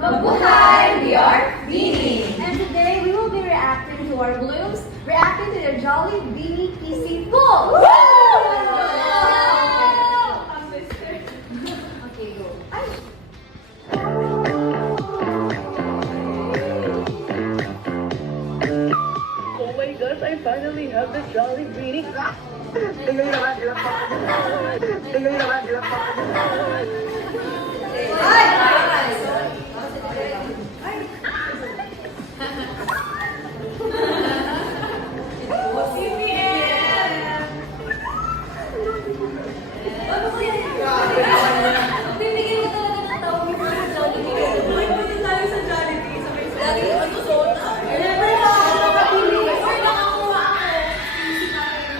Mabuhay! We are Beanie! And today we will be reacting to our blooms, reacting to their Jolly Beanie PC Full! Okay, go. Ay! Oh my gosh, I finally have the Jolly Beanie. Tingnan nyo naman, ilang pa. Tingnan nyo naman, ilang pa. Bibigyan mo talaga ng tao mo sa Jollibee. Punta tayo sa Jollibee. Lagi yung ano suot na. Never na ako nakapili. Or nakakuha ako.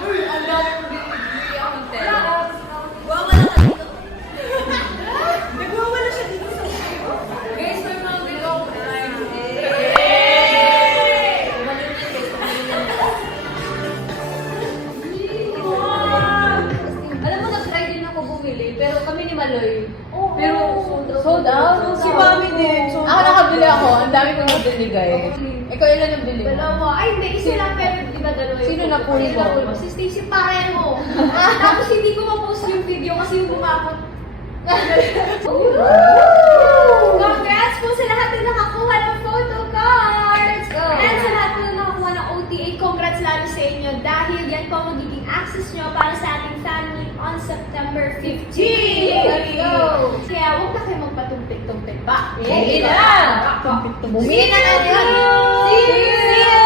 Uy, ang dami mo binibigay akong tela. Wala ka dito. Nagwawala siya dito sa video. Guys, may mga video ako. Alam mo, nag-try din ako bumili, pero kami ni Maloy. Pero sold out. Si Mami din. Ako nakabili ako. Ang dami kong nabinigay. Ikaw ilan ang bili mo? Dalawa. Ay, hindi. Isa lang pero di ba dalawa yun? Sino napuli mo? Si Stacey pareho. Tapos hindi ko ma-post yung video kasi yung bumakot. Congrats po sa lahat na nakakuha ng photo cards! And sa lahat na nakakuha ng OTA, congrats lalo sa inyo dahil yan po ang magiging access nyo para sa ating fan meet on September 15! Let's go! Kaya huwag na kayo magpatumpik-tumpik pa. Sige na! Bumili na natin! See you!